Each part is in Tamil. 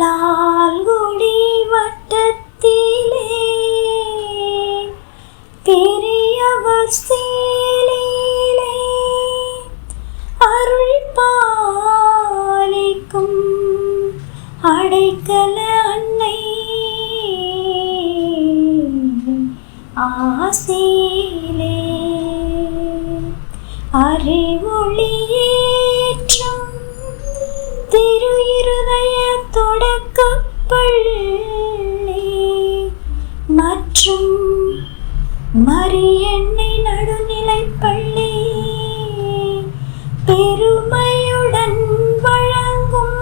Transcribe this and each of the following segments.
லால்குடி வட்டத்திலே பெரியவர் சேலிலே அருள் பாலிக்கும் அடைக்கல அன்னை ஆசையிலே அறிவொளியேற்றும் திரு இருதய தொடக்கப்பள்ளி மற்றும் மரியன்னை நடுநிலைப்பள்ளி பெருமையுடன் வழங்கும்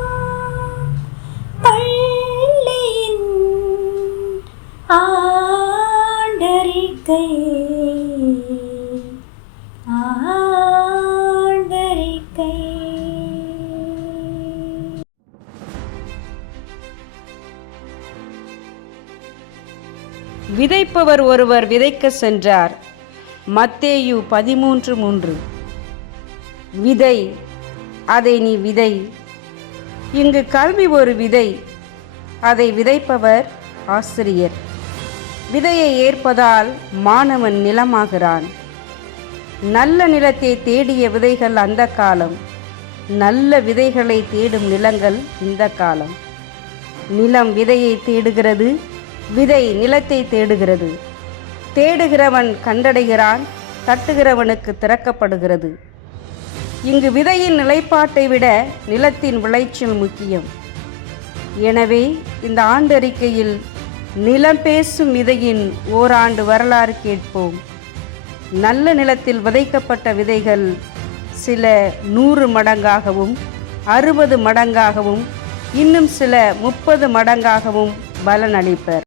பள்ளியின் ஆண்டறிக்கை. விதைப்பவர் ஒருவர் விதைக்க சென்றார். மத்தேயு 13:3. விதை, அதை நீ விதை. இங்கு கல்வி ஒரு விதை, அதை விதைப்பவர் ஆசிரியர். விதையை ஏற்பதால் மாணவன் நிலமாகிறான். நல்ல நிலத்தை தேடிய விதைகள் அந்த காலம், நல்ல விதைகளை தேடும் நிலங்கள் இந்த காலம். நிலம் விதையை தேடுகிறது, விதை நிலத்தை தேடுகிறது. தேடுகிறவன் கண்டடைகிறான், தட்டுகிறவனுக்கு திறக்கப்படுகிறது. இங்கு விதையின் நிலைப்பாட்டை விட நிலத்தின் விளைச்சல் முக்கியம். எனவே இந்த ஆண்டறிக்கையில் நிலம் பேசும் விதையின் ஓராண்டு வரலாறு கேட்போம். நல்ல நிலத்தில் விதைக்கப்பட்ட விதைகள் சில 100 மடங்காகவும் 60 மடங்காகவும் இன்னும் சில 30 மடங்காகவும் பலனளிப்பர்.